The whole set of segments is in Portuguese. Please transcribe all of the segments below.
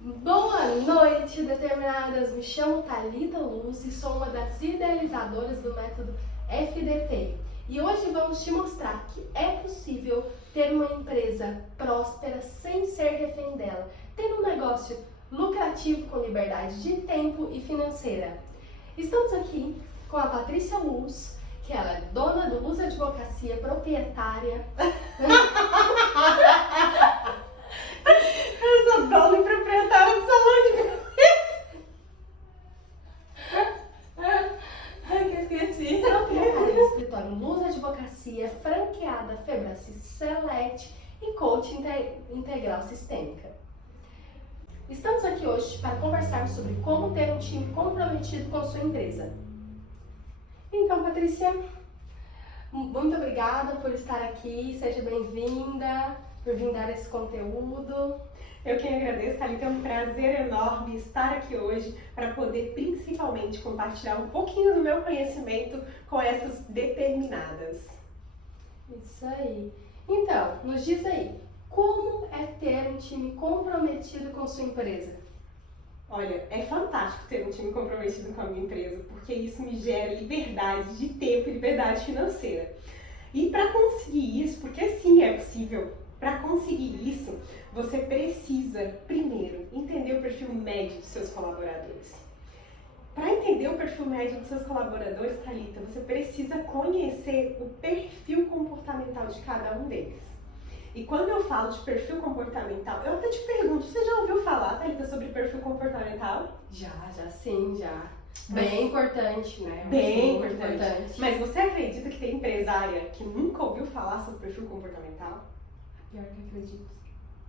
Boa noite, determinadas! Me chamo Thalita Luz e sou uma das idealizadoras do método FDT. E hoje vamos te mostrar que é possível ter uma empresa próspera sem ser refém dela, ter um negócio lucrativo com liberdade de tempo e financeira. Estamos aqui com a Patrícia Luz, que ela é dona do Luz Advocacia, proprietária. Eu sou dona e proprietária do salão de beleza. Ai, que esqueci. Proprietária do escritório Luz Advocacia, franqueada Febracis Select e coaching integral sistêmica. Estamos aqui hoje para conversar sobre como ter um time comprometido com sua empresa. Então, Patrícia, muito obrigada por estar aqui, seja bem-vinda, por vir dar esse conteúdo. Eu que agradeço, Thalita, é um prazer enorme estar aqui hoje para poder principalmente compartilhar um pouquinho do meu conhecimento com essas determinadas. Isso aí. Então, nos diz aí, como é ter um time comprometido com sua empresa? Olha, é fantástico ter um time comprometido com a minha empresa, porque isso me gera liberdade de tempo e liberdade financeira. E para conseguir isso, porque sim, é possível, para conseguir isso, você precisa, primeiro, entender o perfil médio dos seus colaboradores. Para entender o perfil médio dos seus colaboradores, Thalita, você precisa conhecer o perfil comportamental de cada um deles. E quando eu falo de perfil comportamental, eu até te pergunto, você já ouviu falar, Thalita, sobre perfil comportamental? Já sim. Bem importante, né? Bem importante. Mas você acredita que tem empresária que nunca ouviu falar sobre perfil comportamental? Pior que acredito.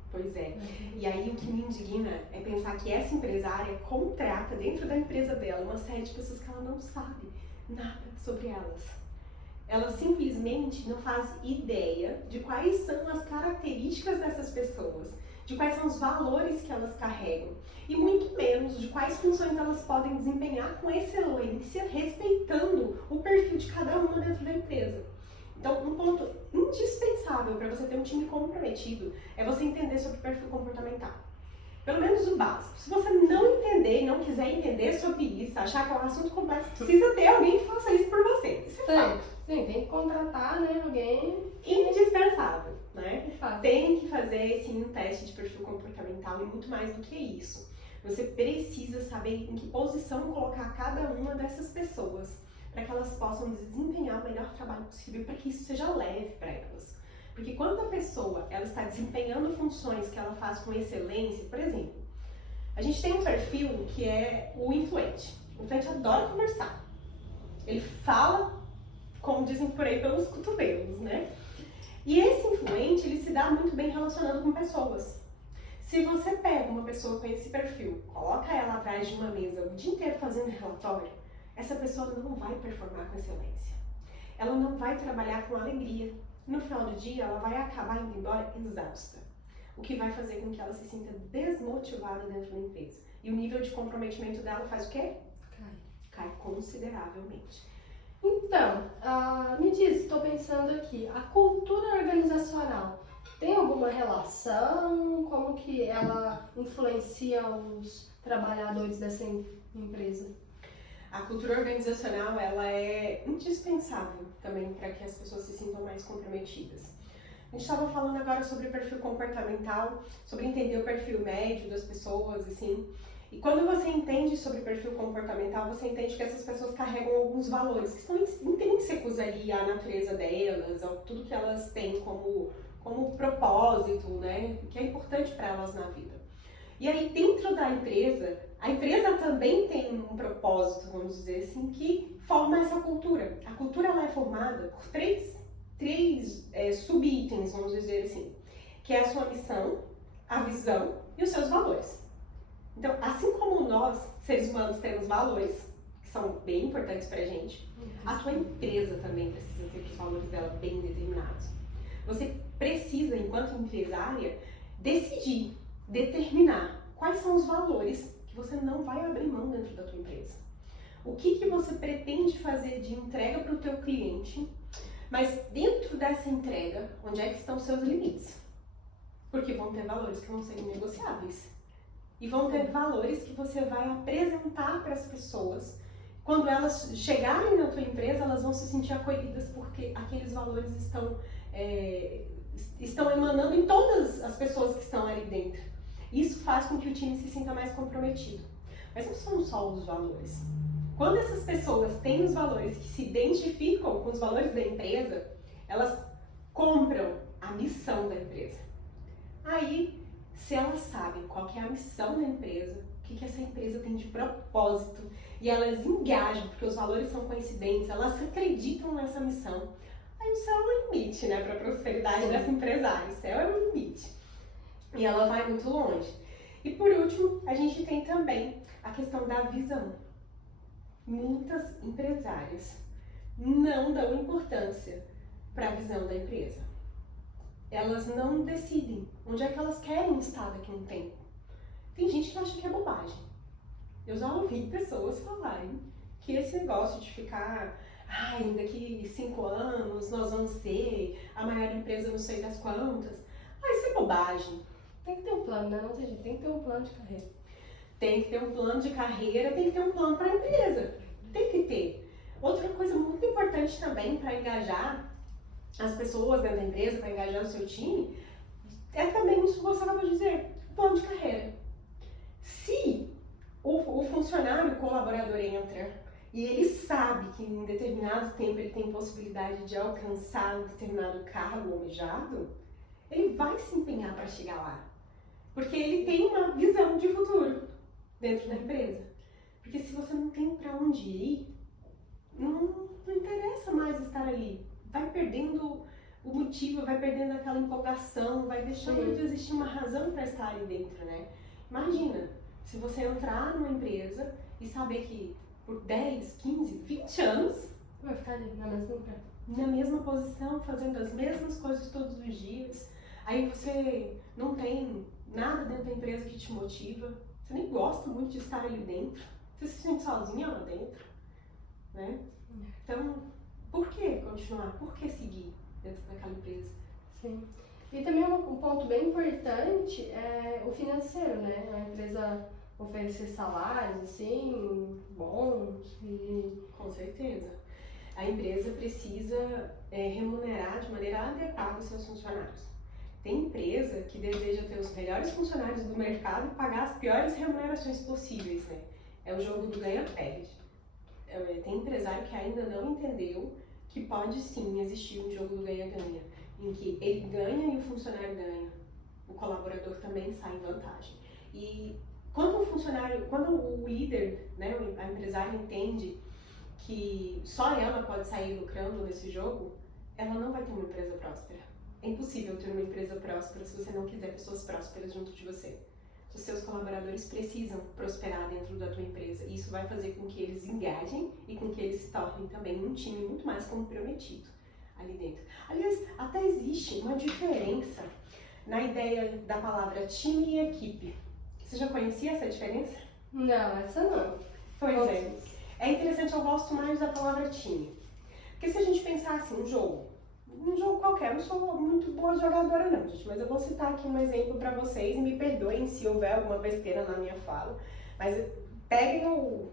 Pois é. E aí o que me indigna é pensar que essa empresária contrata dentro da empresa dela uma série de pessoas que ela não sabe nada sobre elas. Ela simplesmente não faz ideia de quais são as características dessas pessoas, de quais são os valores que elas carregam e muito menos de quais funções elas podem desempenhar com excelência, respeitando o perfil de cada uma dentro da empresa. Então, um ponto indispensável para você ter um time comprometido é você entender sobre o perfil comportamental. Pelo menos o básico. Se você não entender e não quiser entender sobre isso, achar que é um assunto complexo, precisa ter alguém que faça isso por você. Isso é fato. Sim, tem que contratar, né, alguém. Indispensável, né? Fato. Tem que fazer, sim, um teste de perfil comportamental e muito mais do que isso. Você precisa saber em que posição colocar cada uma dessas pessoas para que elas possam desempenhar o melhor trabalho possível, para que isso seja leve para elas. Porque quando a pessoa ela está desempenhando funções que ela faz com excelência, por exemplo, a gente tem um perfil que é o influente. O influente adora conversar. Ele fala, como dizem por aí, pelos cotovelos, né? E esse influente, ele se dá muito bem relacionando com pessoas. Se você pega uma pessoa com esse perfil, coloca ela atrás de uma mesa o dia inteiro fazendo relatório, essa pessoa não vai performar com excelência. Ela não vai trabalhar com alegria. No final do dia, ela vai acabar indo embora exausta. O que vai fazer com que ela se sinta desmotivada dentro da empresa. E o nível de comprometimento dela faz o quê? Cai consideravelmente. Então, me diz, estou pensando aqui, a cultura organizacional tem alguma relação? Como que ela influencia os trabalhadores dessa empresa? A cultura organizacional, ela é indispensável também para que as pessoas se sintam mais comprometidas. A gente estava falando agora sobre perfil comportamental, sobre entender o perfil médio das pessoas, assim. E quando você entende sobre perfil comportamental, você entende que essas pessoas carregam alguns valores que estão intrínsecos ali à natureza delas, ao tudo que elas têm como propósito, né? Que é importante para elas na vida. E aí, dentro da empresa, a empresa também tem um propósito, vamos dizer assim, que forma essa cultura. A cultura ela é formada por três subitens, vamos dizer assim, que é a sua missão, a visão e os seus valores. Então, assim como nós, seres humanos, temos valores, que são bem importantes pra gente, a tua empresa também precisa ter os valores dela bem determinados. Você precisa, enquanto empresária, decidir, determinar quais são os valores que você não vai abrir mão dentro da tua empresa. O que você pretende fazer de entrega para o teu cliente, mas dentro dessa entrega, onde é que estão os seus limites? Porque vão ter valores que vão ser inegociáveis. E vão ter valores que você vai apresentar para as pessoas. Quando elas chegarem na tua empresa, elas vão se sentir acolhidas porque aqueles valores estão emanando em todas as pessoas que estão ali dentro. Isso faz com que o time se sinta mais comprometido. Mas não são só os valores. Quando essas pessoas têm os valores que se identificam com os valores da empresa, elas compram a missão da empresa. Aí, se elas sabem qual que é a missão da empresa, o que essa empresa tem de propósito, e elas engajam, porque os valores são coincidentes, elas acreditam nessa missão, aí o céu é o limite, né, para a prosperidade dessa empresária. O céu é o limite. E ela vai muito longe. E por último, a gente tem também a questão da visão. Muitas empresárias não dão importância para a visão da empresa. Elas não decidem onde é que elas querem estar daqui a um tempo. Tem gente que acha que é bobagem. Eu já ouvi pessoas falarem que esse negócio de ficar, daqui 5 anos nós vamos ser a maior empresa não sei das quantas. Isso é bobagem. Tem que ter um plano, né? Não tem jeito, tem que ter um plano de carreira. Tem que ter um plano de carreira, tem que ter um plano para a empresa. Tem que ter. Outra coisa muito importante também para engajar as pessoas dentro da empresa, para engajar o seu time, é também isso que você acabou de dizer, o plano de carreira. Se o funcionário, o colaborador entra e ele sabe que em determinado tempo ele tem possibilidade de alcançar um determinado cargo almejado, ele vai se empenhar para chegar lá. Porque ele tem uma visão de futuro dentro da empresa. Porque se você não tem para onde ir, não interessa mais estar ali. Vai perdendo o motivo, vai perdendo aquela empolgação, vai deixando de existir uma razão para estar ali dentro, né? Imagina, se você entrar numa empresa e saber que por 10, 15, 20 anos vai ficar ali na mesma posição, fazendo as mesmas coisas todos os dias. Aí você não tem nada dentro da empresa que te motiva, você nem gosta muito de estar ali dentro, você se sente sozinha lá dentro, né? Então, por que continuar? Por que seguir dentro daquela empresa? Sim. E também um ponto bem importante é o financeiro, né? A empresa oferecer salários, assim, bons e... Com certeza. A empresa precisa remunerar de maneira adequada os seus funcionários. Tem empresa que deseja ter os melhores funcionários do mercado e pagar as piores remunerações possíveis, né? É o jogo do ganha-perde. Tem empresário que ainda não entendeu que pode sim existir um jogo do ganha-ganha, em que ele ganha e o funcionário ganha. O colaborador também sai em vantagem. E quando o líder, né, a empresária entende que só ela pode sair lucrando nesse jogo, ela não vai ter uma empresa próspera. É impossível ter uma empresa próspera se você não quiser pessoas prósperas junto de você. Os seus colaboradores precisam prosperar dentro da tua empresa. E isso vai fazer com que eles engajem e com que eles se tornem também um time muito mais comprometido ali dentro. Aliás, até existe uma diferença na ideia da palavra time e equipe. Você já conhecia essa diferença? Não, essa não. Pois é. É interessante, eu gosto mais da palavra time. Porque se a gente pensar assim, um jogo qualquer, eu não sou muito boa jogadora não, gente, mas eu vou citar aqui um exemplo para vocês e me perdoem se houver alguma besteira na minha fala, mas peguem o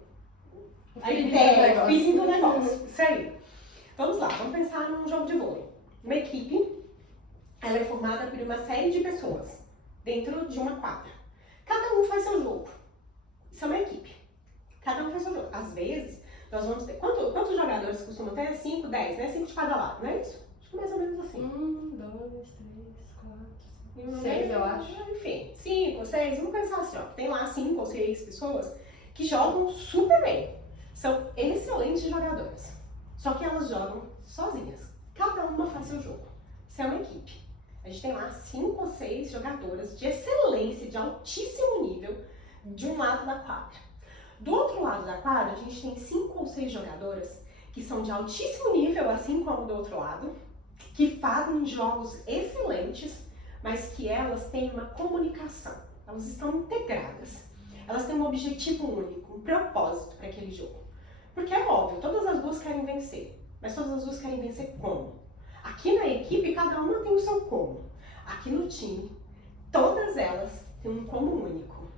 feeling do negócio. Isso aí. Vamos lá, vamos pensar num jogo de vôlei. Uma equipe, ela é formada por uma série de pessoas dentro de uma quadra. Cada um faz seu jogo. Isso é uma equipe. Cada um faz seu jogo. Às vezes, nós vamos ter... Quantos jogadores costumam ter? 5, 10, né? 5 de cada lado, não é isso? Mais ou menos assim. 1, 2, 3, 4, 5, 6, eu acho. Enfim, 5, 6, vamos pensar assim, ó. Tem lá 5 ou 6 pessoas que jogam super bem. São excelentes jogadoras. Só que elas jogam sozinhas. Cada uma faz seu jogo. Isso é uma equipe. A gente tem lá 5 ou 6 jogadoras de excelência, de altíssimo nível, de um lado da quadra. Do outro lado da quadra, a gente tem 5 ou 6 jogadoras que são de altíssimo nível, assim como do outro lado, que fazem jogos excelentes, mas que elas têm uma comunicação. Elas estão integradas. Elas têm um objetivo único, um propósito para aquele jogo. Porque é óbvio, todas as duas querem vencer. Mas todas as duas querem vencer como? Aqui na equipe, cada uma tem o seu como. Aqui no time, todas elas têm um como único.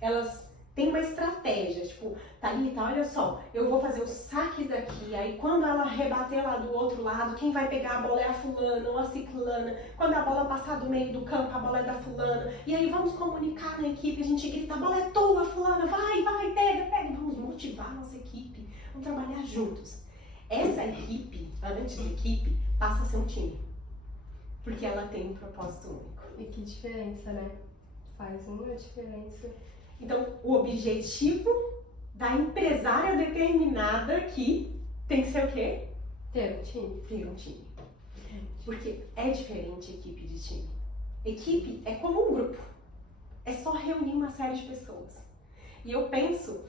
elas têm uma estratégia, tipo, Thalita, olha só, eu vou fazer o saque daqui, aí quando ela rebater lá do outro lado, quem vai pegar a bola é a fulana ou a ciclana, quando a bola passar do meio do campo, a bola é da fulana, e aí vamos comunicar na equipe, a gente grita, a bola é tua, fulana, vai, pega, vamos motivar a nossa equipe, vamos trabalhar juntos. Essa equipe, antes de equipe, passa a ser um time, porque ela tem um propósito único. E que diferença, né? Faz uma diferença. Então, o objetivo da empresária determinada aqui tem que ser o quê? Ter um time. Ter um time. Porque é diferente equipe de time. Equipe é como um grupo. É só reunir uma série de pessoas. E eu penso,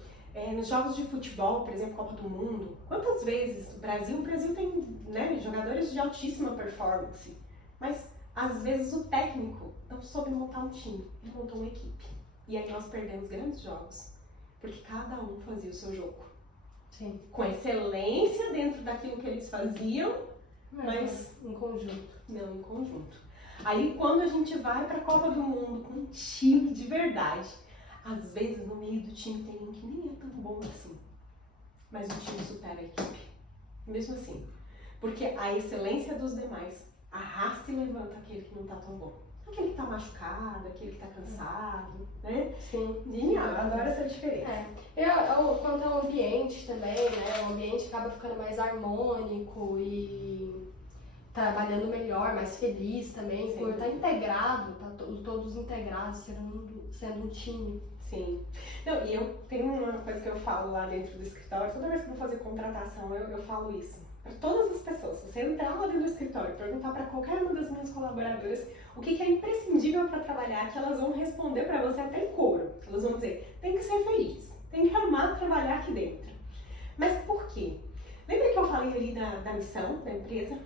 nos jogos de futebol, por exemplo, Copa do Mundo, quantas vezes o Brasil tem, né, jogadores de altíssima performance, mas às vezes o técnico não soube montar um time, ele montou uma equipe. E aí nós perdemos grandes jogos, porque cada um fazia o seu jogo. Sim. Com excelência dentro daquilo que eles faziam, mas em conjunto. Não em conjunto. Aí quando a gente vai para a Copa do Mundo com um time de verdade, às vezes no meio do time tem um que nem é tão bom assim, mas o time supera a equipe. Mesmo assim. Porque a excelência dos demais arrasta e levanta aquele que não tá tão bom. Aquele que tá machucado, aquele que tá cansado, né? Sim. Genial, eu adoro essa diferença. Quanto ao ambiente também, né? O ambiente acaba ficando mais harmônico e trabalhando melhor, mais feliz também, por estar integrado, todos integrados, sendo um time. Sim. Não, e eu tenho uma coisa que eu falo lá dentro do escritório, toda vez que eu vou fazer contratação, eu falo isso. Para todas as pessoas, se você entrar lá dentro do escritório e perguntar para qualquer uma das minhas colaboradoras o que é imprescindível para trabalhar, que elas vão responder para você até em coro. Elas vão dizer, tem que ser feliz, tem que amar trabalhar aqui dentro. Mas por quê? Lembra que eu falei ali da missão da empresa?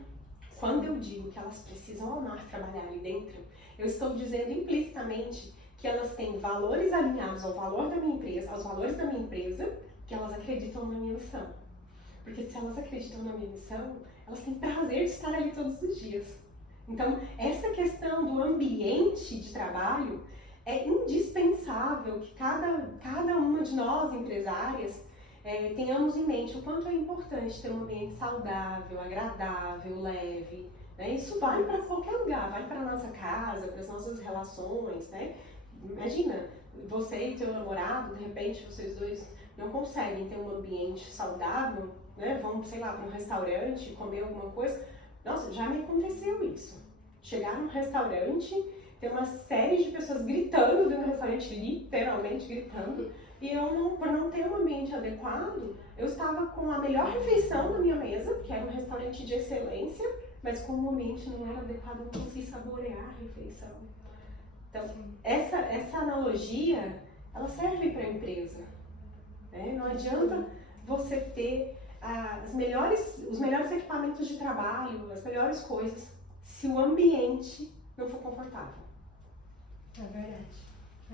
Quando eu digo que elas precisam amar trabalhar ali dentro, eu estou dizendo implicitamente que elas têm valores alinhados ao valor da minha empresa, aos valores da minha empresa, que elas acreditam na minha missão. Porque se elas acreditam na minha missão, elas têm prazer de estar ali todos os dias. Então, essa questão do ambiente de trabalho é indispensável que cada uma de nós, empresárias, tenhamos em mente o quanto é importante ter um ambiente saudável, agradável, leve. Né? Isso vale para qualquer lugar, vale para a nossa casa, para as nossas relações. Né? Imagina, você e teu namorado, de repente, vocês dois não conseguem ter um ambiente saudável, né? Vamos, sei lá, para um restaurante, comer alguma coisa. Nossa, já me aconteceu isso. Chegar num restaurante, ter uma série de pessoas gritando dentro do restaurante, literalmente gritando, e eu, por não ter um ambiente adequado, eu estava com a melhor refeição na minha mesa, que era um restaurante de excelência, mas como o ambiente não era adequado, eu não consegui saborear a refeição. Então, essa analogia, ela serve para a empresa. Né? Não adianta você ter os melhores equipamentos de trabalho, as melhores coisas, se o ambiente não for confortável. É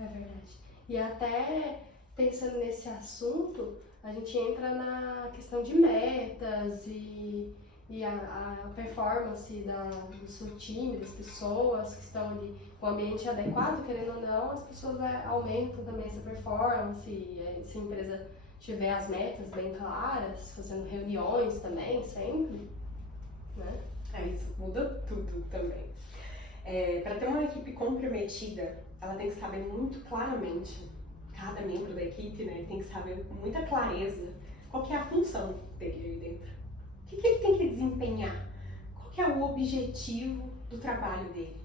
verdade. E até pensando nesse assunto, a gente entra na questão de metas e a performance do seu time, das pessoas que estão ali com o ambiente adequado, querendo ou não, as pessoas aumentam também essa performance, e se a empresa tiver as metas bem claras, fazendo reuniões também, sempre, né? Isso muda tudo também. Para ter uma equipe comprometida, ela tem que saber muito claramente, cada membro da equipe, né, tem que saber com muita clareza qual que é a função dele aí dentro. O que ele tem que desempenhar? Qual que é o objetivo do trabalho dele?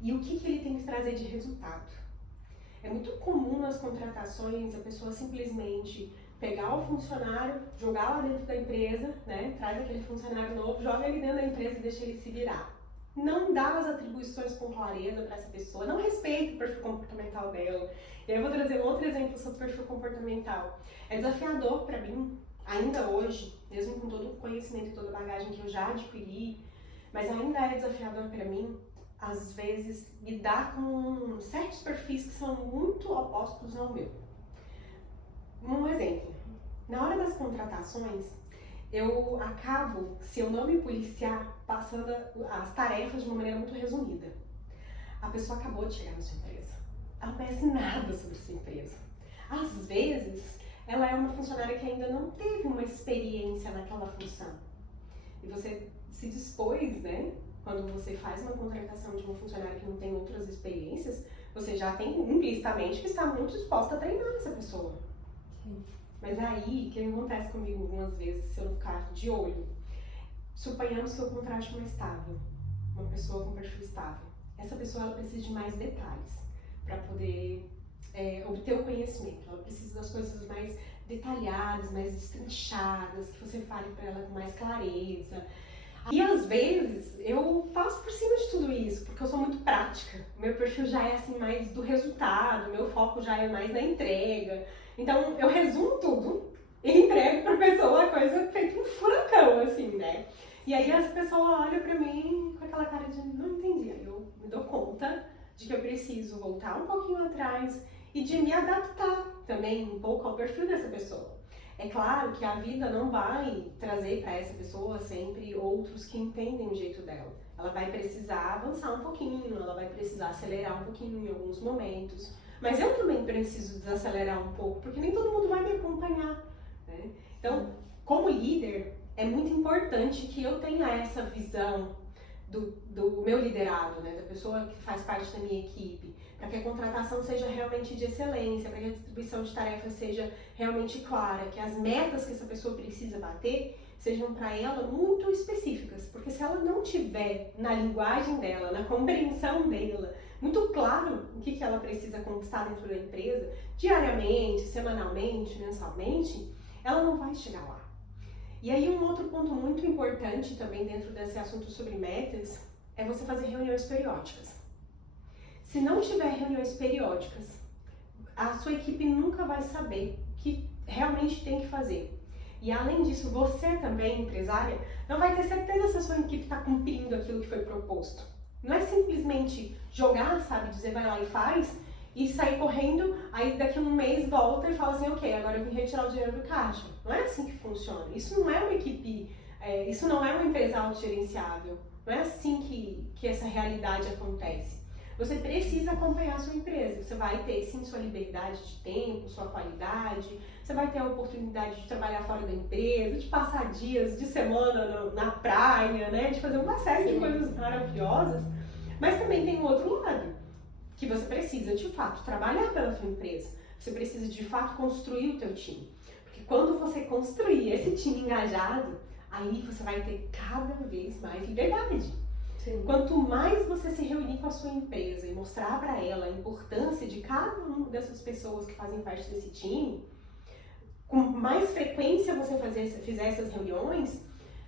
E o que ele tem que trazer de resultado? É muito comum nas contratações a pessoa simplesmente pegar o funcionário, jogar lá dentro da empresa, né? Traz aquele funcionário novo, joga ele dentro da empresa e deixa ele se virar. Não dá as atribuições com clareza para essa pessoa, não respeita o perfil comportamental dela. E aí eu vou trazer um outro exemplo sobre o perfil comportamental. É desafiador para mim, ainda hoje, mesmo com todo o conhecimento e toda a bagagem que eu já adquiri, mas ainda é desafiador para mim, às vezes, lidar com certos perfis que são muito opostos ao meu. Um exemplo, na hora das contratações, eu acabo, se eu não me policiar, passando as tarefas de uma maneira muito resumida. A pessoa acabou de chegar na sua empresa. Ela não conhece nada sobre a sua empresa. Às vezes, ela é uma funcionária que ainda não teve uma experiência naquela função. E você se dispôs, né? Quando você faz uma contratação de uma funcionária que não tem outras experiências, você já tem implicitamente que está muito disposta a treinar essa pessoa. Sim. Mas aí, o que acontece comigo algumas vezes, se eu não ficar de olho? Suponhamos que eu contrate uma estável, uma pessoa com perfil estável. Essa pessoa ela precisa de mais detalhes para poder obter o conhecimento. Ela precisa das coisas mais detalhadas, mais destrinchadas, que você fale para ela com mais clareza. E às vezes eu passo por cima de tudo isso, porque eu sou muito prática. O meu perfil já é assim mais do resultado, meu foco já é mais na entrega. Então eu resumo tudo e entrego para a pessoa a coisa feita um furacão, assim, né? E aí as pessoas olham pra mim com aquela cara de não entendi. Aí eu me dou conta de que eu preciso voltar um pouquinho atrás e de me adaptar também um pouco ao perfil dessa pessoa. É claro que a vida não vai trazer para essa pessoa sempre outros que entendem o jeito dela. Ela vai precisar avançar um pouquinho, ela vai precisar acelerar um pouquinho em alguns momentos. Mas eu também preciso desacelerar um pouco, porque nem todo mundo vai me acompanhar, né? Então, como líder, é muito importante que eu tenha essa visão do meu liderado, né, da pessoa que faz parte da minha equipe, para que a contratação seja realmente de excelência, para que a distribuição de tarefas seja realmente clara, que as metas que essa pessoa precisa bater sejam para ela muito específicas, porque se ela não tiver na linguagem dela, na compreensão dela, muito claro o que ela precisa conquistar dentro da empresa, diariamente, semanalmente, mensalmente, ela não vai chegar lá. E aí um outro ponto muito importante também dentro desse assunto sobre metas é você fazer reuniões periódicas. Se não tiver reuniões periódicas, a sua equipe nunca vai saber o que realmente tem que fazer. E além disso, você também, empresária, não vai ter certeza se a sua equipe está cumprindo aquilo que foi proposto. Não é simplesmente jogar, sabe, dizer vai lá e faz, e sair correndo, aí daqui a um mês volta e fala assim, ok, agora eu vim retirar o dinheiro do caixa. Não é assim que funciona. Isso não é uma equipe, isso não é uma empresa autogerenciável. Não é assim que essa realidade acontece. Você precisa acompanhar a sua empresa. Você vai ter sim sua liberdade de tempo, sua qualidade, você vai ter a oportunidade de trabalhar fora da empresa, de passar dias de semana na praia, né? De fazer uma série de coisas maravilhosas. Mas também tem um outro lado, que você precisa, de fato, trabalhar pela sua empresa. Você precisa, de fato, construir o teu time. Porque quando você construir esse time engajado, aí você vai ter cada vez mais liberdade. Sim. Quanto mais você se reunir com a sua empresa e mostrar para ela a importância de cada uma dessas pessoas que fazem parte desse time, com mais frequência você fizer essas reuniões,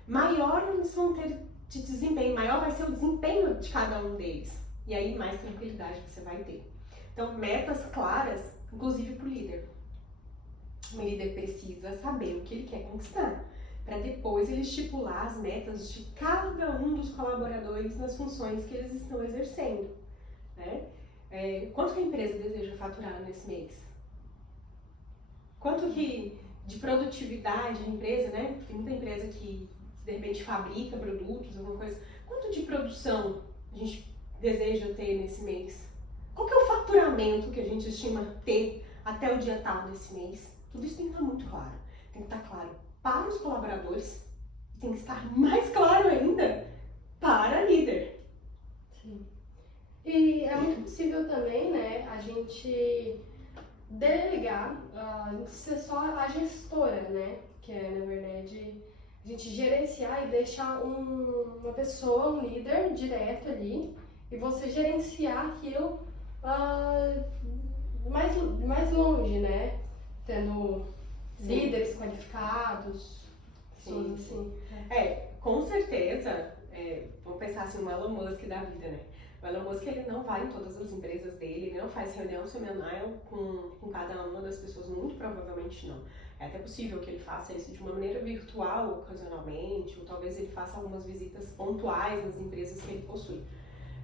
maior eles vão ter de desempenho, maior vai ser o desempenho de cada um deles. E aí mais tranquilidade você vai ter. Então, metas claras, inclusive para o líder. O líder precisa saber o que ele quer conquistar, para depois ele estipular as metas de cada um dos colaboradores nas funções que eles estão exercendo, né? Quanto que a empresa deseja faturar nesse mês? Quanto que de produtividade a empresa, né? Tem muita empresa que de repente fabrica produtos, alguma coisa. Quanto de produção a gente deseja ter nesse mês? Qual que é o faturamento que a gente estima ter até o dia tal desse mês? Tudo isso tem que estar muito claro. Tem que estar claro para os colaboradores e tem que estar mais claro ainda para a líder. Sim. E é muito possível também, né, a gente delegar, ser só a gestora, né, que é, na verdade, a gente gerenciar e deixar uma pessoa, um líder direto ali, e você gerenciar aquilo mais longe, né? Tendo líderes qualificados, pessoas assim. Com certeza, vamos pensar assim, o Elon Musk da vida, né? O Elon Musk, ele não vai em todas as empresas dele, ele não faz reunião semanal com cada uma das pessoas, muito provavelmente não. É até possível que ele faça isso de uma maneira virtual, ocasionalmente, ou talvez ele faça algumas visitas pontuais nas empresas que ele possui.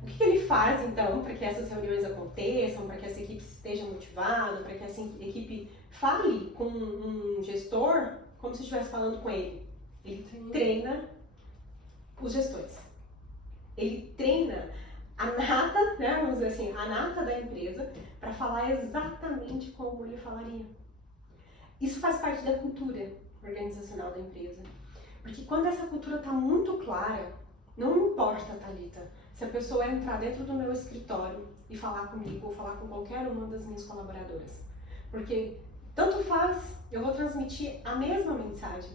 O que ele faz, então, para que essas reuniões aconteçam, para que essa equipe esteja motivada, para que essa equipe fale com um gestor como se estivesse falando com ele? Ele treina os gestores. Ele treina a nata, né, vamos dizer assim, a nata da empresa, para falar exatamente como ele falaria. Isso faz parte da cultura organizacional da empresa. Porque quando essa cultura está muito clara, não importa, Thalita, se a pessoa entrar dentro do meu escritório e falar comigo ou falar com qualquer uma das minhas colaboradoras. Porque tanto faz, eu vou transmitir a mesma mensagem,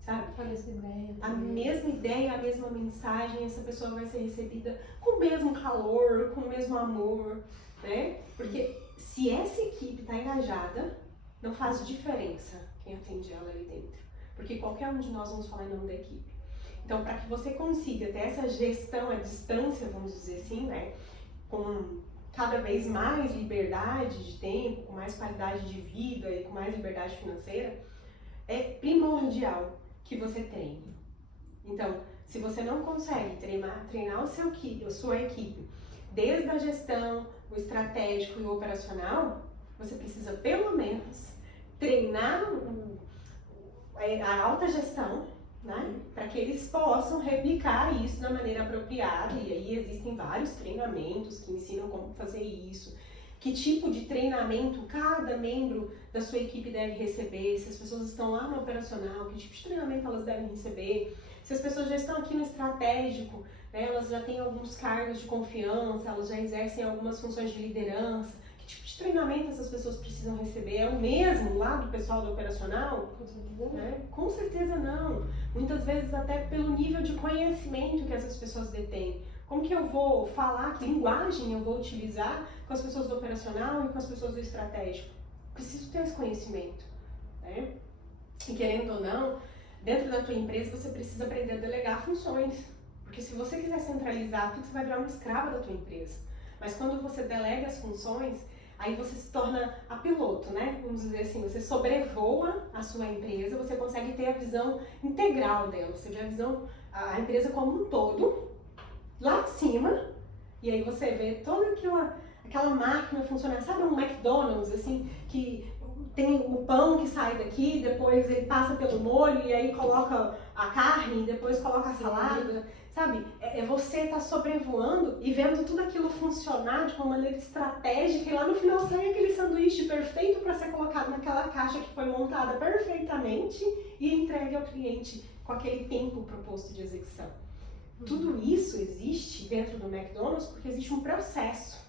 sabe? A mesma ideia. A mesma ideia, a mesma mensagem, essa pessoa vai ser recebida com o mesmo calor, com o mesmo amor, né? Porque se essa equipe está engajada, não faz diferença quem atende ela ali dentro. Porque qualquer um de nós vamos falar em nome da equipe. Então, para que você consiga ter essa gestão à distância, vamos dizer assim, né? Com cada vez mais liberdade de tempo, com mais qualidade de vida e com mais liberdade financeira, é primordial que você treine. Então, se você não consegue treinar a sua equipe, desde a gestão, o estratégico e o operacional, você precisa pelo menos treinar a alta gestão, né? Para que eles possam replicar isso da maneira apropriada. E aí existem vários treinamentos que ensinam como fazer isso, que tipo de treinamento cada membro da sua equipe deve receber, se as pessoas estão lá no operacional, que tipo de treinamento elas devem receber, se as pessoas já estão aqui no estratégico, né, elas já têm alguns cargos de confiança, elas já exercem algumas funções de liderança, que tipo de treinamento essas pessoas precisam receber? É o mesmo lá do pessoal do operacional? Com certeza não. Muitas vezes até pelo nível de conhecimento que essas pessoas detêm. Como que eu vou falar, que linguagem eu vou utilizar com as pessoas do operacional e com as pessoas do estratégico? Preciso ter esse conhecimento, né? E querendo ou não, dentro da tua empresa você precisa aprender a delegar funções. Porque se você quiser centralizar tudo, você vai virar uma escrava da tua empresa. Mas quando você delega as funções, aí você se torna a piloto, né? Vamos dizer assim, você sobrevoa a sua empresa, você consegue ter a visão integral dela, você vê a empresa como um todo, lá de cima, e aí você vê toda aquela máquina funcionar. Sabe um McDonald's, assim, que tem o pão que sai daqui, depois ele passa pelo molho e aí coloca a carne, depois coloca a salada, sabe? Você estar sobrevoando e vendo tudo aquilo funcionar de uma maneira estratégica e lá no final sai aquele sanduíche perfeito para ser colocado naquela caixa que foi montada perfeitamente e entregue ao cliente com aquele tempo proposto de execução. Tudo isso existe dentro do McDonald's porque existe um processo.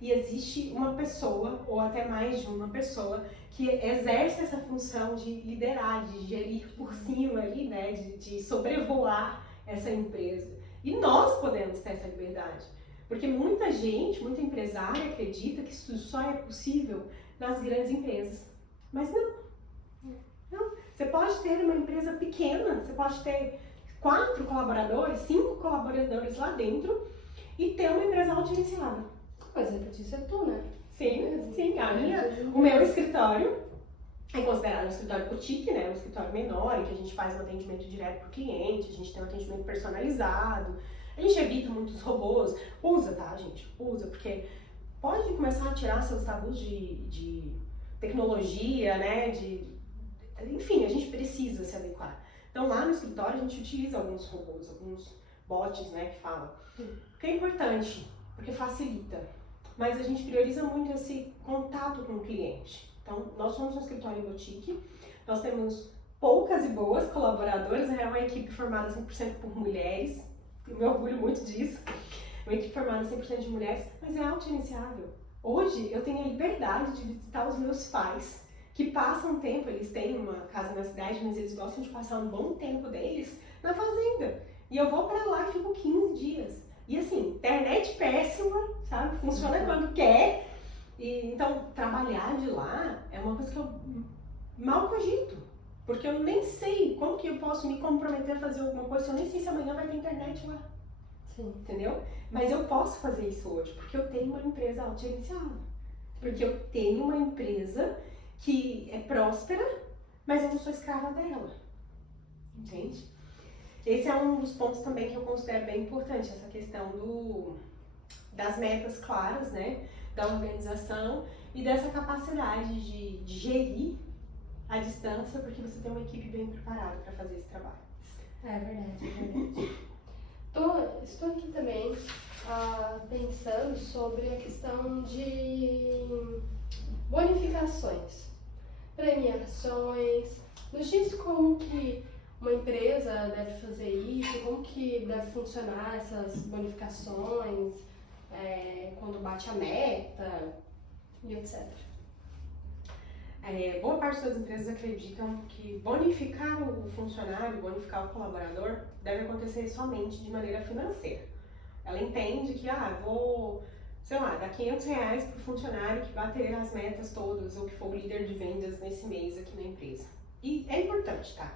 E existe uma pessoa, ou até mais de uma pessoa, que exerce essa função de liderar, de gerir por cima ali, né, de sobrevoar essa empresa. E nós podemos ter essa liberdade. Porque muita gente, muita empresária acredita que isso só é possível nas grandes empresas. Mas não. Não. Você pode ter uma empresa pequena, você pode ter 4 colaboradores, 5 colaboradores lá dentro e ter uma empresa autogerenciada. O exemplo disso é tu, né? Sim, sim. O meu escritório é considerado um escritório boutique, né? Um escritório menor, em que a gente faz um atendimento direto para o cliente, a gente tem um atendimento personalizado, a gente evita muitos robôs. Usa, tá, gente? Usa, porque pode começar a tirar seus tabus de tecnologia, né? Enfim, a gente precisa se adequar. Então, lá no escritório, a gente utiliza alguns robôs, alguns bots, né, que falam. O que é importante, porque facilita. Mas a gente prioriza muito esse contato com o cliente. Então, nós somos um escritório boutique, nós temos poucas e boas colaboradoras, é uma equipe formada 100% por mulheres, eu me orgulho muito disso, uma equipe formada 100% de mulheres, mas é autogerenciável. Hoje, eu tenho a liberdade de visitar os meus pais, que passam tempo, eles têm uma casa na cidade, mas eles gostam de passar um bom tempo deles na fazenda. E eu vou pra lá e fico 15 dias. E assim, internet péssima, sabe? Funciona quando quer. E, então, trabalhar de lá é uma coisa que eu mal cogito. Porque eu nem sei como que eu posso me comprometer a fazer alguma coisa, eu nem sei se amanhã vai ter internet lá. Sim. Entendeu? Mas eu posso fazer isso hoje, porque eu tenho uma empresa autogerenciada. Porque eu tenho uma empresa que é próspera, mas eu não sou escrava dela. Entende? Esse é um dos pontos também que eu considero bem importante, essa questão das metas claras, né, da organização e dessa capacidade de gerir a distância, porque você tem uma equipe bem preparada para fazer esse trabalho. É verdade, é verdade. Estou aqui também pensando sobre a questão de bonificações, premiações. Nos diz como que uma empresa deve fazer isso, como que deve funcionar essas bonificações, quando bate a meta e etc. Boa parte das empresas acreditam que bonificar o funcionário, bonificar o colaborador, deve acontecer somente de maneira financeira. Ela entende que, vou, sei lá, dar R$500 para o funcionário que bater as metas todas ou que for o líder de vendas nesse mês aqui na empresa. E é importante, tá?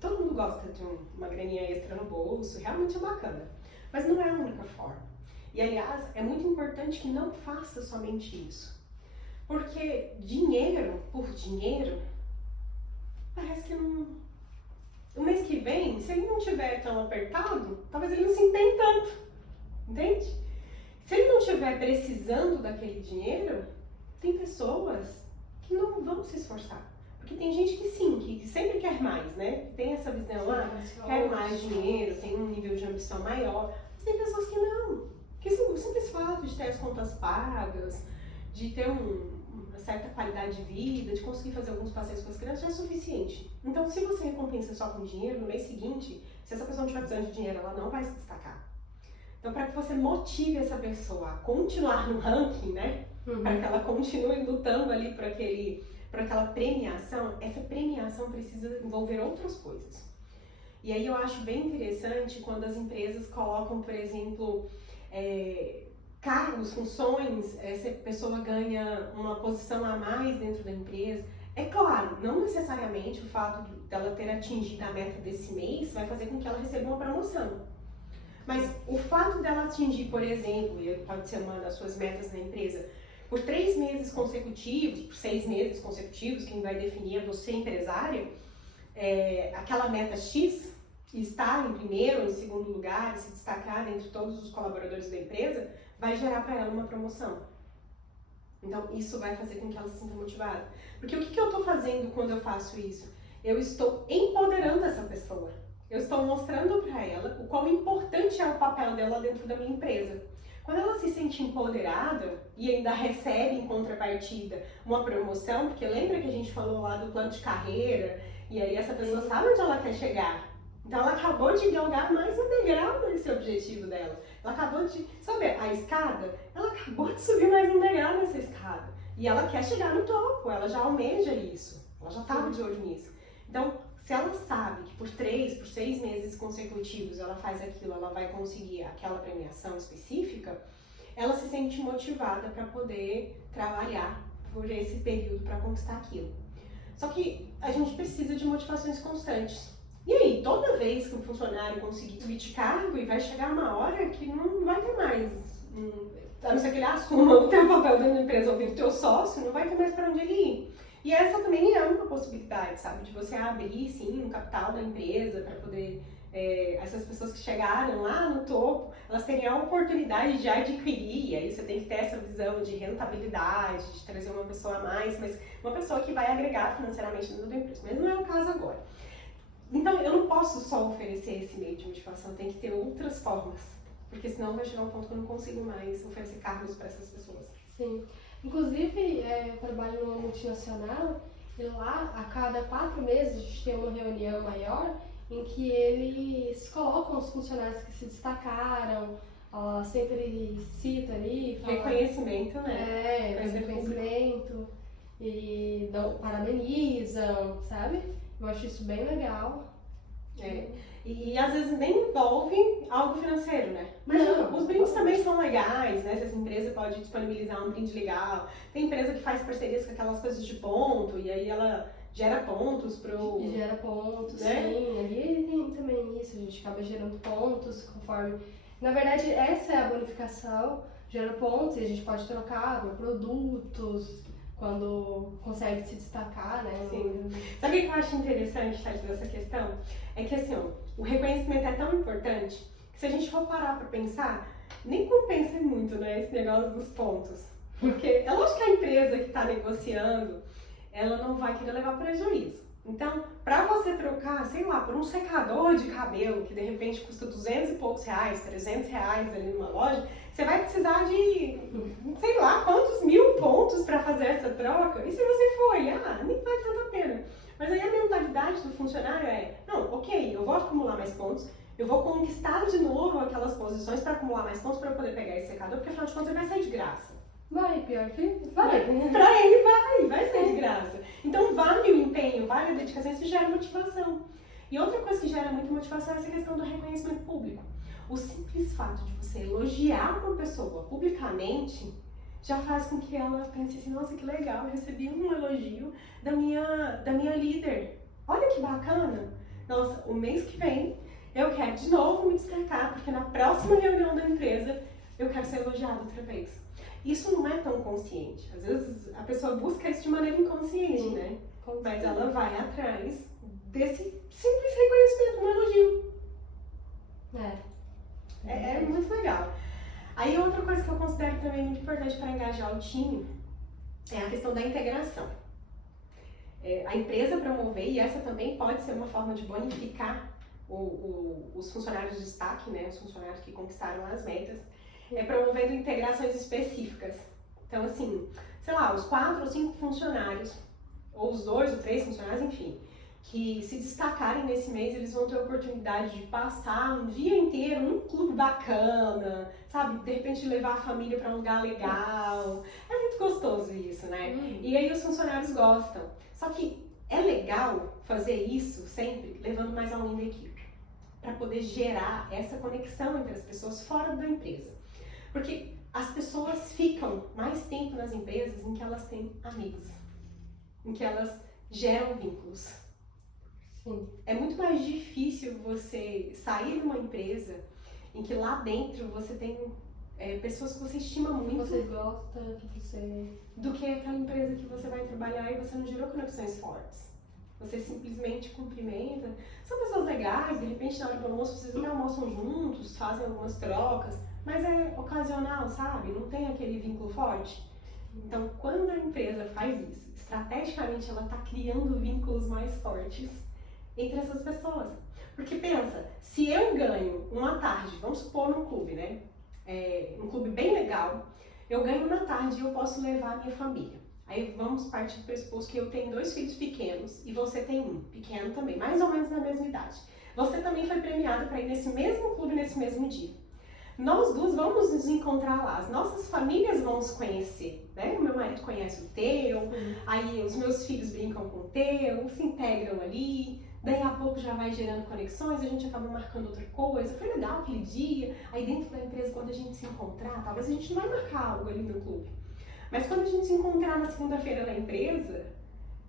Todo mundo gosta de uma graninha extra no bolso, realmente é bacana. Mas não é a única forma. E, aliás, é muito importante que não faça somente isso. Porque dinheiro por dinheiro, parece que não... O mês que vem, se ele não estiver tão apertado, talvez ele não se empenhe tanto, entende? Se ele não estiver precisando daquele dinheiro, tem pessoas que não vão se esforçar. Porque tem gente que sim, que sempre quer mais, né? Tem essa visão, quer mais dinheiro, tem um nível de ambição maior. Mas tem pessoas que não. Que o simples fato de ter as contas pagas, de ter uma certa qualidade de vida, de conseguir fazer alguns passeios com as crianças, já é suficiente. Então, se você recompensa só com dinheiro, no mês seguinte, se essa pessoa não estiver precisando de dinheiro, ela não vai se destacar. Então, para que você motive essa pessoa a continuar no ranking, né? Para que ela continue lutando ali por aquela premiação, essa premiação precisa envolver outras coisas. E aí eu acho bem interessante quando as empresas colocam, por exemplo, cargos, funções, essa pessoa ganha uma posição a mais dentro da empresa. É claro, não necessariamente o fato dela ter atingido a meta desse mês vai fazer com que ela receba uma promoção. Mas o fato dela atingir, por exemplo, e pode ser uma das suas metas na empresa, por 3 meses consecutivos, por 6 meses consecutivos, quem vai definir é você, empresário, aquela meta X, estar em primeiro ou em segundo lugar, se destacar entre todos os colaboradores da empresa, vai gerar para ela uma promoção. Então, isso vai fazer com que ela se sinta motivada. Porque o que eu estou fazendo quando eu faço isso? Eu estou empoderando essa pessoa. Eu estou mostrando para ela o quão importante é o papel dela dentro da minha empresa. Quando ela se sente empoderada e ainda recebe em contrapartida uma promoção, porque lembra que a gente falou lá do plano de carreira, e aí essa pessoa sabe onde ela quer chegar. Então ela acabou de galgar mais um degrau nesse objetivo dela. Ela acabou de, sabe, a escada? Ela acabou de subir mais um degrau nessa escada. E ela quer chegar no topo, ela já almeja isso. Ela já estava de olho nisso. Então, se ela sabe que por 6 meses consecutivos ela faz aquilo, ela vai conseguir aquela premiação específica, ela se sente motivada para poder trabalhar por esse período para conquistar aquilo. Só que a gente precisa de motivações constantes. E aí, toda vez que um funcionário conseguir subir de cargo, e vai chegar uma hora que não vai ter mais, a não ser que ele assuma o teu papel dentro da empresa ou vir teu sócio, não vai ter mais para onde ele ir. E essa também é uma possibilidade, sabe? De você abrir, sim, um capital da empresa para poder, essas pessoas que chegaram lá no topo, elas terem a oportunidade de adquirir, e aí você tem que ter essa visão de rentabilidade, de trazer uma pessoa a mais, mas uma pessoa que vai agregar financeiramente dentro da empresa. Mas não é o caso agora. Então, eu não posso só oferecer esse meio de motivação, tem que ter outras formas, porque senão vai chegar um ponto que eu não consigo mais oferecer cargos para essas pessoas. Sim. Inclusive, eu trabalho numa multinacional e lá, a cada 4 meses, a gente tem uma reunião maior em que eles colocam os funcionários que se destacaram, sempre cita ali. Fala, reconhecimento, né? Reconhecimento e parabenizam, sabe? Eu acho isso bem legal. E às vezes nem envolve algo financeiro, né? Mas os brindes também são legais, né? Se essa empresa pode disponibilizar um brinde legal. Tem empresa que faz parcerias com aquelas coisas de ponto e aí ela gera pontos pro... Gera pontos, né? Sim. Ali tem também isso, a gente acaba gerando pontos conforme... Na verdade, essa é a bonificação, gera pontos e a gente pode trocar por produtos, quando consegue se destacar, né? Sim. Sabe o que eu acho interessante, Tati, dessa questão? É que assim, o reconhecimento é tão importante que se a gente for parar pra pensar, nem compensa muito, né, esse negócio dos pontos. Porque é lógico que a empresa que está negociando, ela não vai querer levar prejuízo. Então, para você trocar, sei lá, por um secador de cabelo, que de repente custa 200 e poucos reais, 300 reais ali numa loja, você vai precisar de, sei lá, quantos mil pontos para fazer essa troca. E se você for olhar, nem vale tanto a pena. Mas aí a mentalidade do funcionário é, não, ok, eu vou acumular mais pontos, eu vou conquistar de novo aquelas posições para acumular mais pontos para eu poder pegar esse secador, porque afinal de contas ele vai sair de graça. Vai, pior que vai. Pra ele vai sair de graça. Então vale o empenho, vale a dedicação, isso gera motivação. E outra coisa que gera muita motivação é essa questão do reconhecimento público. O simples fato de você elogiar uma pessoa publicamente já faz com que ela pense assim, nossa, que legal, eu recebi um elogio da minha líder. Olha que bacana. Nossa, o mês que vem eu quero de novo me destacar, porque na próxima reunião da empresa eu quero ser elogiada outra vez. Isso não é tão consciente. Às vezes a pessoa busca isso de maneira inconsciente, né? Mas ela vai atrás desse simples reconhecimento, um elogio. É muito legal. Aí outra coisa que eu considero também muito importante para engajar o time é a questão da integração. A empresa promover, e essa também pode ser uma forma de bonificar os funcionários de destaque, né? Os funcionários que conquistaram as metas, promovendo integrações específicas. Então, assim, sei lá, os 4 ou 5 funcionários, ou os 2 ou 3 funcionários, enfim, que se destacarem nesse mês, eles vão ter a oportunidade de passar um dia inteiro num clube bacana, sabe? De repente levar a família para um lugar legal. É muito gostoso isso, né? E aí os funcionários gostam. Só que é legal fazer isso sempre levando mais alguém da equipe, para poder gerar essa conexão entre as pessoas fora da empresa. Porque as pessoas ficam mais tempo nas empresas em que elas têm amigos, em que elas geram vínculos. Sim. É muito mais difícil você sair de uma empresa em que lá dentro você tem pessoas que você estima muito. Você gosta, que você... Do que aquela empresa que você vai trabalhar e você não gerou conexões fortes. Você simplesmente cumprimenta. São pessoas legais, de repente na hora do almoço vocês até almoçam juntos, fazem algumas trocas, mas é ocasional, sabe? Não tem aquele vínculo forte. Então, quando a empresa faz isso, estrategicamente ela está criando vínculos mais fortes entre essas pessoas. Porque pensa, se eu ganho uma tarde, vamos supor num clube, né? Um clube bem legal, eu ganho uma tarde e eu posso levar a minha família. Aí vamos partir do pressuposto que eu tenho 2 filhos pequenos e você tem um pequeno também, mais ou menos na mesma idade. Você também foi premiado para ir nesse mesmo clube nesse mesmo dia. Nós duas vamos nos encontrar lá, as nossas famílias vão se conhecer, né? O meu marido conhece o teu, aí os meus filhos brincam com o teu, se integram ali, daí a pouco já vai gerando conexões, a gente acaba marcando outra coisa, foi legal aquele dia, aí dentro da empresa quando a gente se encontrar, talvez a gente não vai marcar algo ali no clube, mas quando a gente se encontrar na segunda-feira na empresa,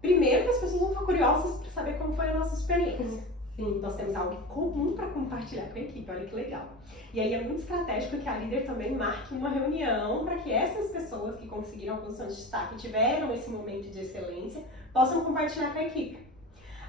primeiro que as pessoas vão ficar curiosas para saber como foi a nossa experiência. Sim, nós temos algo em comum para compartilhar com a equipe, olha que legal. E aí é muito estratégico que a líder também marque uma reunião para que essas pessoas que conseguiram a posição de destaque e tiveram esse momento de excelência possam compartilhar com a equipe.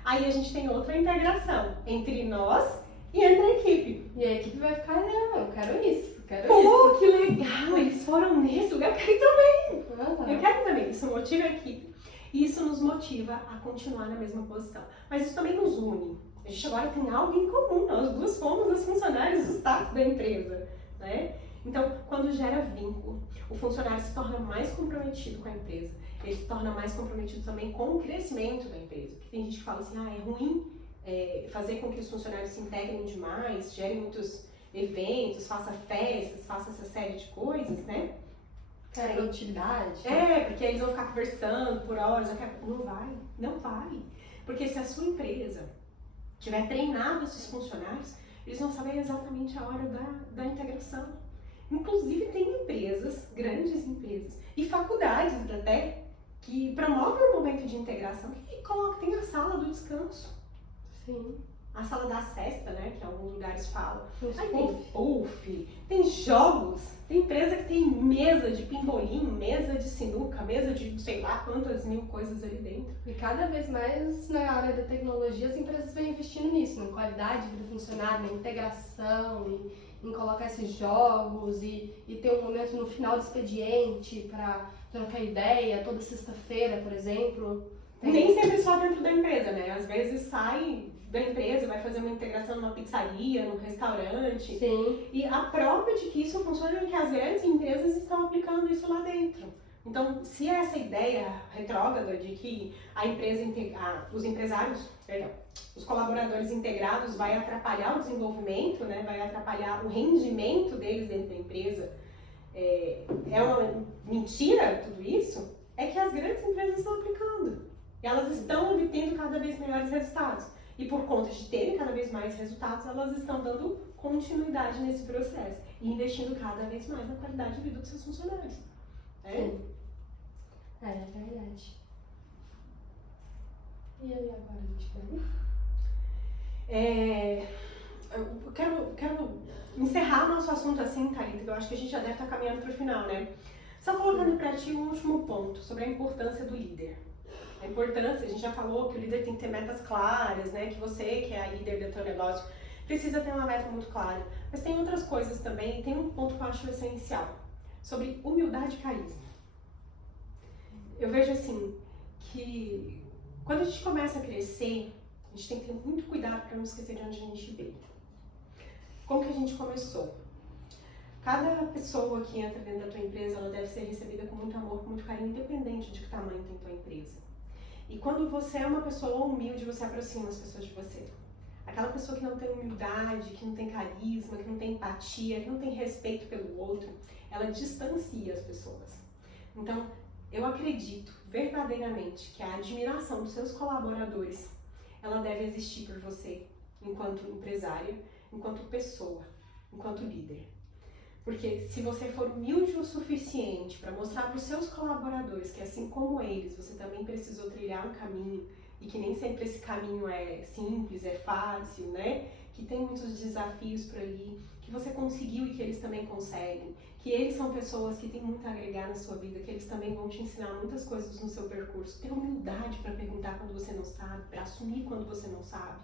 Aí a gente tem outra integração entre nós e entre a equipe. E a equipe vai ficar, não, eu quero isso, Pô, que legal, eles foram nesse lugar, eu quero ir também. Uhum. Eu quero também, isso motiva a equipe. E isso nos motiva a continuar na mesma posição. Mas isso também nos une. A gente agora tem algo em comum, nós duas fomos os funcionários dos staff da empresa, né? Então, quando gera vínculo, o funcionário se torna mais comprometido com a empresa, ele se torna mais comprometido também com o crescimento da empresa. Porque tem gente que fala assim, é ruim fazer com que os funcionários se integrem demais, gerem muitos eventos, faça festas, faça essa série de coisas, né? Produtividade. Porque eles vão ficar conversando por horas, não vai. Porque se a sua empresa tiver treinado esses funcionários, eles vão saber exatamente a hora da integração. Inclusive tem empresas, grandes empresas, e faculdades até, que promovem um momento de integração e tem a sala do descanso. Sim. A sala da cesta, né, que alguns lugares falam. Aí tem puff, tem jogos, tem empresa que tem mesa de pimbolim, mesa de sinuca, mesa de sei lá quantas mil coisas ali dentro. E cada vez mais na área da tecnologia as empresas vêm investindo nisso, na qualidade do funcionário, na integração, em colocar esses jogos e ter um momento no final do expediente para trocar ideia, toda sexta-feira, por exemplo. Nem sempre só dentro da empresa, né? Às vezes sai da empresa, vai fazer uma integração numa pizzaria, num restaurante. Sim. E a prova de que isso funciona é que as grandes empresas estão aplicando isso lá dentro. Então, se essa ideia retrógrada de que a empresa os empresários, perdão, os colaboradores integrados vai atrapalhar o desenvolvimento, né, vai atrapalhar o rendimento deles dentro da empresa, é uma mentira tudo isso, é que as grandes empresas estão aplicando. E elas estão obtendo cada vez melhores resultados. E por conta de terem cada vez mais resultados, elas estão dando continuidade nesse processo e investindo cada vez mais na qualidade de vida dos seus funcionários. Sim. É verdade. E aí agora a gente vai? Eu quero encerrar nosso assunto assim, Thalita, que eu acho que a gente já deve estar caminhando para o final, né? Só colocando para ti um último ponto sobre a importância do líder. A importância, a gente já falou que o líder tem que ter metas claras, né? Que você, que é a líder do teu negócio, precisa ter uma meta muito clara. Mas tem outras coisas também, tem um ponto que eu acho essencial, sobre humildade e carisma. Eu vejo assim, que quando a gente começa a crescer, a gente tem que ter muito cuidado para não esquecer de onde a gente veio. Como que a gente começou? Cada pessoa que entra dentro da tua empresa, ela deve ser recebida com muito amor, com muito carinho, independente de que tamanho tem tua empresa. E quando você é uma pessoa humilde, você aproxima as pessoas de você. Aquela pessoa que não tem humildade, que não tem carisma, que não tem empatia, que não tem respeito pelo outro, ela distancia as pessoas. Então, eu acredito verdadeiramente que a admiração dos seus colaboradores, ela deve existir por você, enquanto empresária, enquanto pessoa, enquanto líder. Porque se você for humilde o suficiente para mostrar para os seus colaboradores que assim como eles, você também precisou trilhar um caminho e que nem sempre esse caminho é simples, é fácil, né? Que tem muitos desafios por ali, que você conseguiu e que eles também conseguem, que eles são pessoas que têm muito a agregar na sua vida, que eles também vão te ensinar muitas coisas no seu percurso. Ter humildade para perguntar quando você não sabe, para assumir quando você não sabe.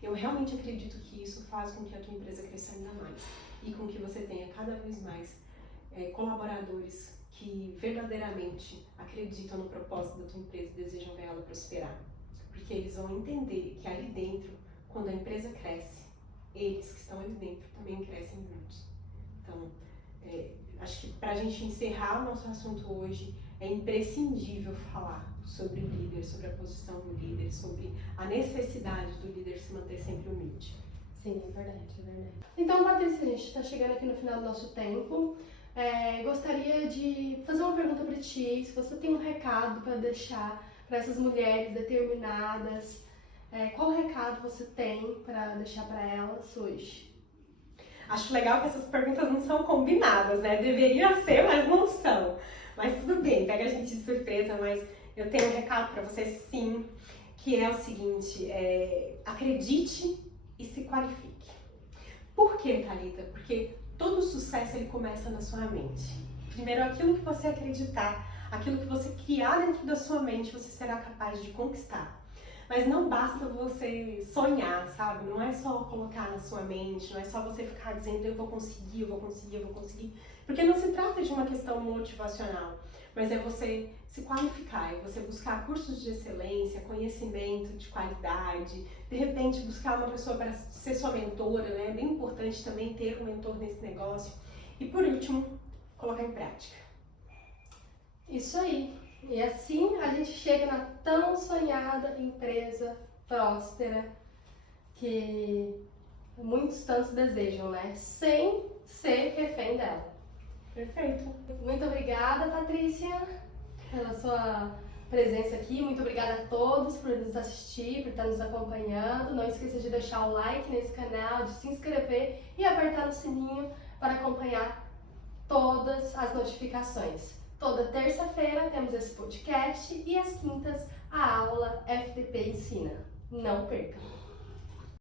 Eu realmente acredito que isso faz com que a tua empresa cresça ainda mais e com que você tenha cada vez mais colaboradores que verdadeiramente acreditam no propósito da tua empresa e desejam ver ela prosperar. Porque eles vão entender que ali dentro, quando a empresa cresce, eles que estão ali dentro também crescem juntos. Então, acho que para a gente encerrar o nosso assunto hoje, é imprescindível falar sobre o líder, sobre a posição do líder, sobre a necessidade do líder se manter sempre humilde. Sim, é verdade, é verdade. Então, Patrícia, a gente está chegando aqui no final do nosso tempo. Gostaria de fazer uma pergunta para ti, se você tem um recado para deixar para essas mulheres determinadas, qual recado você tem para deixar para elas hoje? Acho legal que essas perguntas não são combinadas, né? Deveria ser, mas não são. Mas tudo bem, pega a gente de surpresa, mas eu tenho um recado para você sim, que é o seguinte, acredite e se qualifique. Por quê, Thalita? Porque todo sucesso ele começa na sua mente. Primeiro, aquilo que você acreditar, aquilo que você criar dentro da sua mente, você será capaz de conquistar. Mas não basta você sonhar, sabe? Não é só colocar na sua mente, não é só você ficar dizendo eu vou conseguir, eu vou conseguir, eu vou conseguir. Porque não se trata de uma questão motivacional, mas é você se qualificar, é você buscar cursos de excelência, conhecimento de qualidade, de repente buscar uma pessoa para ser sua mentora, né? É bem importante também ter um mentor nesse negócio. E por último, colocar em prática. Isso aí. E assim a gente chega na tão sonhada empresa próspera que muitos tantos desejam, né? Sem ser refém dela. Perfeito. Muito obrigada, Patrícia, pela sua presença aqui. Muito obrigada a todos por nos assistir, por estar nos acompanhando. Não esqueça de deixar o like nesse canal, de se inscrever e apertar no sininho para acompanhar todas as notificações. Toda terça-feira temos esse podcast e às quintas a aula FDP Ensina. Não perca!